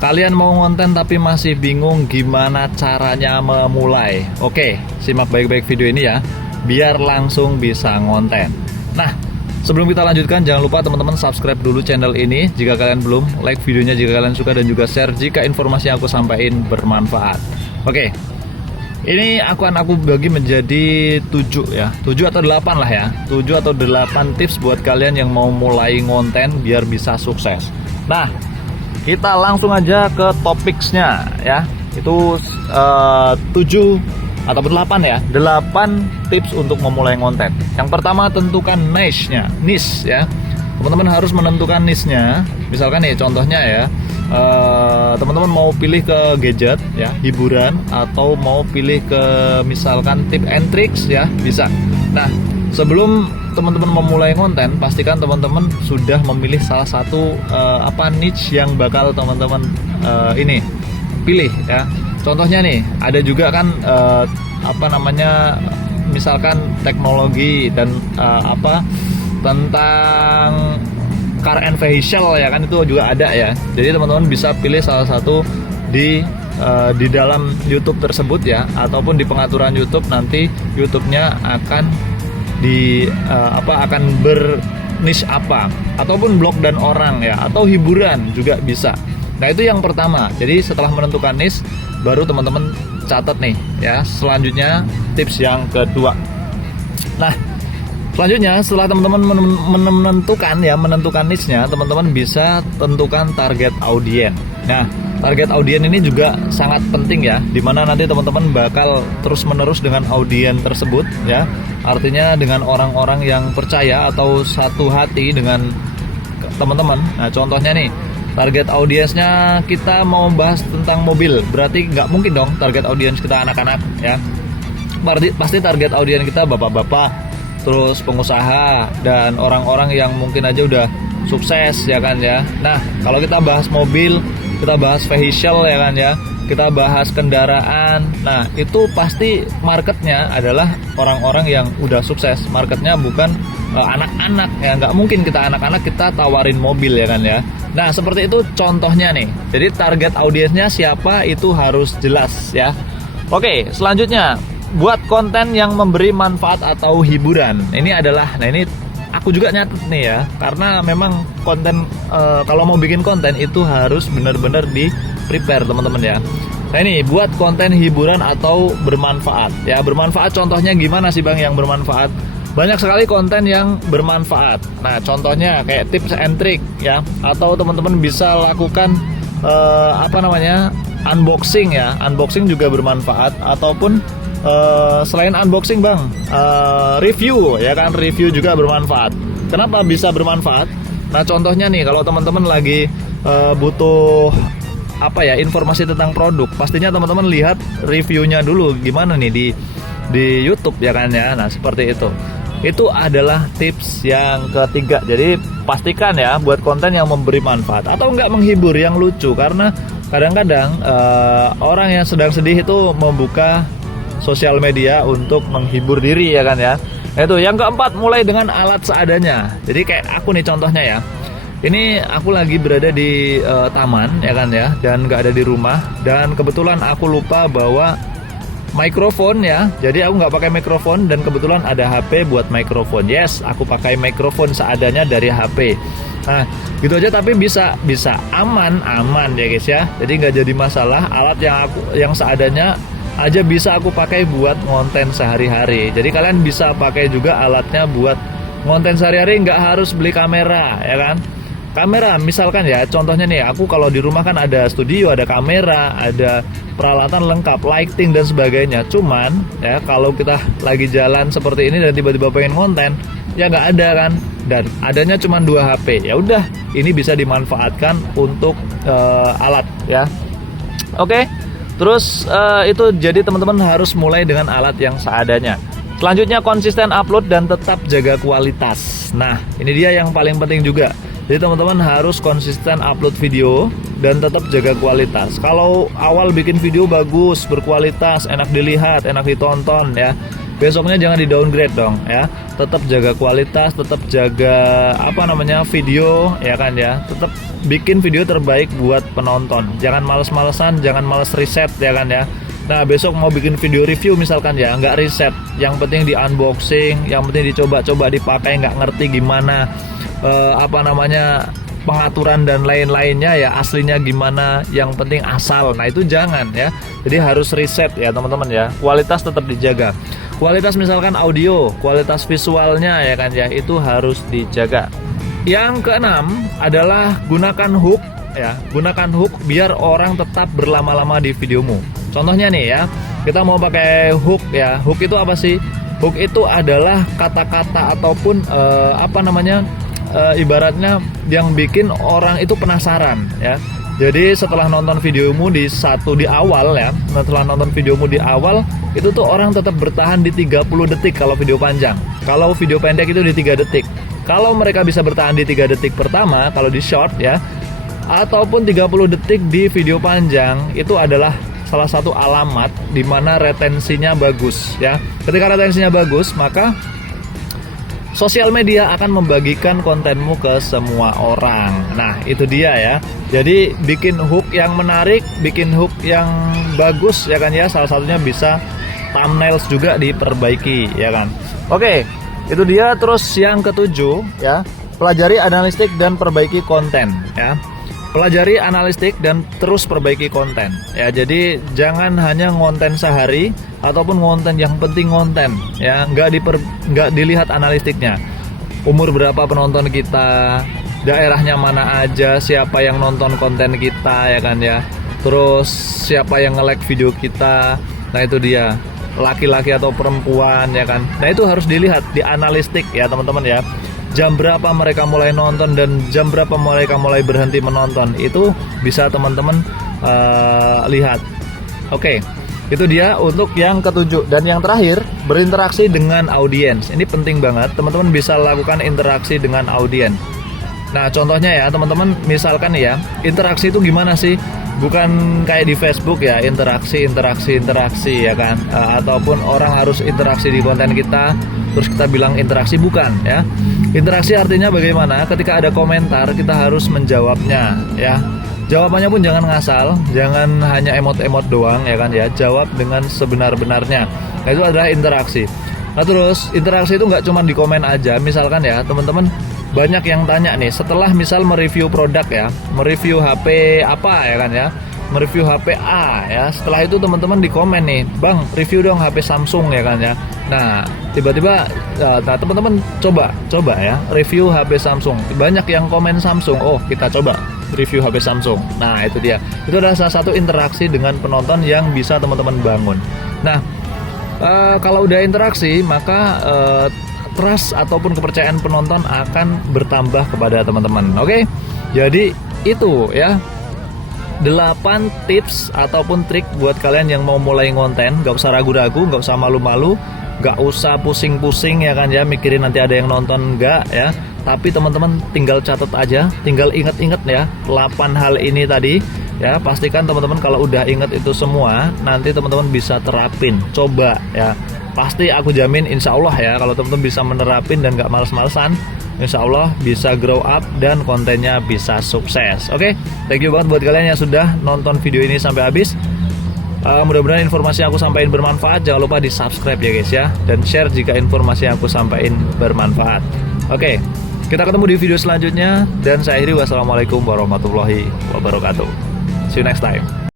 Kalian mau ngonten tapi masih bingung gimana caranya memulai? Oke, simak baik-baik video ini ya, biar langsung bisa ngonten. Nah, sebelum kita lanjutkan, jangan lupa teman-teman subscribe dulu channel ini jika kalian belum, like videonya jika kalian suka, dan juga share jika informasi yang aku sampaikan bermanfaat. Oke, ini aku bagi menjadi 7 ya, 7 atau 8 lah ya, 7 atau 8 tips buat kalian yang mau mulai ngonten biar bisa sukses. Nah, kita langsung aja ke topiknya ya. Itu 7 ataupun 8 ya, 8 tips untuk memulai ngonten. Yang pertama, tentukan niche-nya. Niche ya, teman-teman harus menentukan niche-nya. Misalkan nih contohnya ya, teman-teman mau pilih ke gadget ya, hiburan, atau mau pilih ke misalkan tip and tricks ya, bisa. Nah, sebelum teman-teman memulai konten, pastikan teman-teman sudah memilih salah satu niche yang bakal teman-teman ini pilih ya. Contohnya nih, ada juga kan misalkan teknologi dan tentang car and vehicle ya kan, itu juga ada ya. Jadi teman-teman bisa pilih salah satu di dalam YouTube tersebut ya, ataupun di pengaturan YouTube nanti YouTube-nya akan akan berniche apa, ataupun blog dan orang ya, atau hiburan juga bisa. Nah, itu yang pertama. Jadi setelah menentukan niche, baru teman-teman catat nih ya, selanjutnya tips yang kedua. Nah, selanjutnya setelah teman-teman menentukan niche-nya, teman-teman bisa tentukan target audiens. Nah, target audiens ini juga sangat penting ya, dimana nanti teman-teman bakal terus-menerus dengan audiens tersebut ya. Artinya dengan orang-orang yang percaya atau satu hati dengan teman-teman. Nah, contohnya nih, target audiensnya kita mau bahas tentang mobil, berarti nggak mungkin dong target audiens kita anak-anak ya. Pasti target audiens kita bapak-bapak, terus pengusaha, dan orang-orang yang mungkin aja udah sukses ya kan ya. Nah, kalau kita bahas mobil, kita bahas vehicle ya kan ya, kita bahas kendaraan, nah itu pasti marketnya adalah orang-orang yang udah sukses. Marketnya bukan anak-anak ya, nggak mungkin kita anak-anak kita tawarin mobil ya kan ya. Nah, seperti itu contohnya nih. Jadi target audiensnya siapa itu harus jelas ya. Oke, selanjutnya buat konten yang memberi manfaat atau hiburan. Ini aku juga nyatet nih ya, karena memang konten kalau mau bikin konten itu harus benar-benar di prepare teman-teman ya. Nah, ini buat konten hiburan atau bermanfaat ya. Bermanfaat contohnya gimana sih Bang yang bermanfaat? Banyak sekali konten yang bermanfaat. Nah, contohnya kayak tips and trick ya, atau teman-teman bisa lakukan unboxing ya. Unboxing juga bermanfaat, ataupun selain unboxing Bang, review ya kan, review juga bermanfaat. Kenapa bisa bermanfaat? Nah, contohnya nih, kalau teman-teman lagi butuh informasi tentang produk, pastinya teman-teman lihat reviewnya dulu gimana nih di YouTube ya kan ya. Nah, seperti itu. Itu adalah tips yang ketiga. Jadi pastikan ya buat konten yang memberi manfaat atau enggak menghibur, yang lucu, karena kadang-kadang orang yang sedang sedih itu membuka sosial media untuk menghibur diri ya kan ya. Itu yang keempat, mulai dengan alat seadanya. Jadi kayak aku nih contohnya ya, ini aku lagi berada di taman ya kan ya, dan nggak ada di rumah, dan kebetulan aku lupa bawa mikrofon ya. Jadi aku nggak pakai mikrofon, dan kebetulan ada HP buat mikrofon. Yes, aku pakai mikrofon seadanya dari HP. Nah, gitu aja, tapi bisa aman ya guys ya. Jadi nggak jadi masalah. Alat yang seadanya aja bisa aku pakai buat ngonten sehari-hari. Jadi kalian bisa pakai juga alatnya buat ngonten sehari-hari, nggak harus beli kamera ya kan. Kamera misalkan ya, contohnya nih, aku kalau di rumah kan ada studio, ada kamera, ada peralatan lengkap, lighting dan sebagainya. Cuman ya, kalau kita lagi jalan seperti ini dan tiba-tiba pengen konten, ya nggak ada kan, dan adanya cuma 2 HP. Ya udah, ini bisa dimanfaatkan untuk alat ya. Oke. Terus itu, jadi teman-teman harus mulai dengan alat yang seadanya. Selanjutnya, konsisten upload dan tetap jaga kualitas. Nah, ini dia yang paling penting juga. Jadi teman-teman harus konsisten upload video dan tetap jaga kualitas. Kalau awal bikin video bagus, berkualitas, enak dilihat, enak ditonton ya, besoknya jangan di downgrade dong ya. Tetap jaga kualitas, tetap jaga video ya kan ya. Tetap bikin video terbaik buat penonton. Jangan males-malesan, jangan males riset ya kan ya. Nah besok mau bikin video review misalkan ya, nggak riset, yang penting di unboxing, yang penting dicoba-coba dipakai, nggak ngerti gimana pengaturan dan lain-lainnya ya, aslinya gimana, yang penting asal. Nah itu jangan ya, jadi harus riset ya teman-teman ya. Kualitas tetap dijaga, kualitas misalkan audio, kualitas visualnya ya kan ya, itu harus dijaga. Yang keenam adalah gunakan hook ya, gunakan hook biar orang tetap berlama-lama di videomu. Contohnya nih ya, kita mau pakai hook ya. Hook itu apa sih? Hook itu adalah kata-kata ataupun ibaratnya yang bikin orang itu penasaran ya. Jadi setelah nonton videomu di awal ya, setelah nonton videomu di awal itu tuh orang tetap bertahan di 30 detik kalau video panjang. Kalau video pendek itu di 3 detik. Kalau mereka bisa bertahan di 3 detik pertama kalau di short ya, ataupun 30 detik di video panjang, itu adalah salah satu alamat di mana retensinya bagus ya. Ketika retensinya bagus, maka sosial media akan membagikan kontenmu ke semua orang. Nah, itu dia ya. Jadi bikin hook yang menarik, bikin hook yang bagus ya kan ya. Salah satunya bisa thumbnails juga diperbaiki ya kan. Oke, itu dia. Terus yang ketujuh ya, pelajari analistik dan perbaiki konten ya. Pelajari analistik dan terus perbaiki konten ya. Jadi jangan hanya ngonten sehari ataupun ngonten, yang penting ngonten ya, nggak dilihat analistiknya. Umur berapa penonton kita, daerahnya mana aja, siapa yang nonton konten kita ya kan ya. Terus siapa yang nge-like video kita. Nah itu dia, laki-laki atau perempuan ya kan. Nah itu harus dilihat di analistik ya teman-teman ya. Jam berapa mereka mulai nonton dan jam berapa mereka mulai berhenti menonton, itu bisa teman-teman lihat. Oke, itu dia untuk yang ketujuh. Dan yang terakhir, berinteraksi dengan audiens. Ini penting banget, teman-teman bisa lakukan interaksi dengan audiens. Nah contohnya ya teman-teman, misalkan ya, interaksi itu gimana sih? Bukan kayak di Facebook ya, interaksi ya kan, ataupun orang harus interaksi di konten kita terus kita bilang interaksi, bukan ya. Interaksi artinya bagaimana? Ketika ada komentar kita harus menjawabnya ya. Jawabannya pun jangan ngasal, jangan hanya emot-emot doang ya kan ya. Jawab dengan sebenar-benarnya. Nah itu adalah interaksi. Nah terus interaksi itu nggak cuma di komen aja. Misalkan ya teman-teman, banyak yang tanya nih, setelah misal mereview produk ya, mereview HP apa ya kan ya, mereview HP A ya, setelah itu teman-teman di komen nih, bang review dong HP Samsung ya kan ya. Nah tiba-tiba teman-teman coba ya review HP Samsung, banyak yang komen Samsung, oh kita coba review HP Samsung. Nah itu dia, itu adalah salah satu interaksi dengan penonton yang bisa teman-teman bangun. Nah kalau udah interaksi maka trust ataupun kepercayaan penonton akan bertambah kepada teman-teman. Oke, jadi itu ya 8 tips ataupun trik buat kalian yang mau mulai ngonten. Gak usah ragu-ragu, gak usah malu-malu, gak usah pusing-pusing ya kan ya, mikirin nanti ada yang nonton enggak ya. Tapi teman-teman tinggal catat aja, tinggal inget-inget ya 8 hal ini tadi ya. Pastikan teman-teman kalau udah inget itu semua, nanti teman-teman bisa terapin, coba ya. Pasti aku jamin insya Allah ya, kalau teman-teman bisa menerapin dan gak males-malesan, insya Allah bisa grow up dan kontennya bisa sukses. Oke, thank you banget buat kalian yang sudah nonton video ini sampai habis. Mudah-mudahan informasi yang aku sampaikan bermanfaat. Jangan lupa di subscribe ya guys ya, dan share jika informasi yang aku sampaikan bermanfaat. Oke, kita ketemu di video selanjutnya, dan saya akhiri, wassalamualaikum warahmatullahi wabarakatuh. See you next time.